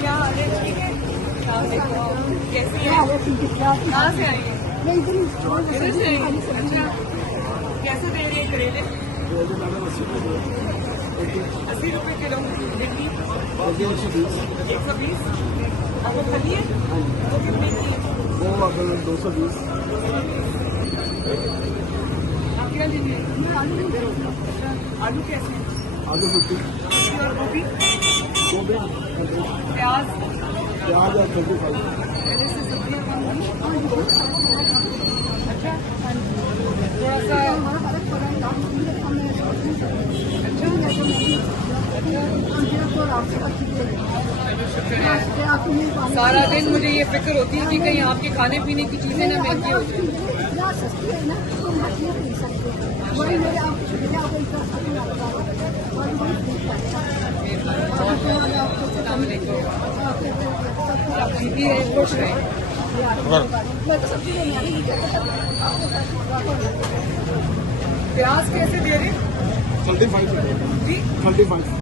क्या हाल है? ठीक है। कैसी है? कहाँ से आई है? इधर से आई है। अच्छा, कैसे दे रही है करेले? 80 रुपए किलो। भिंडी 120। आपको फली है वो कितने की है? वो अगर 220। आप क्या लीजिए? अच्छा, आलू कैसे हैं? आलू 50। और गोभी? गोभी प्याज? प्याज है 35। पहले से सब्जियाँ कम हुई? अच्छा, थोड़ा सा सारा दिन मुझे ये फिक्र होती है कि कहीं आपके खाने पीने की चीजें ना महंगी हो जाए। आप जीती रहे, खुश रहे। प्याज कैसे दे रहे? 35 जी 35।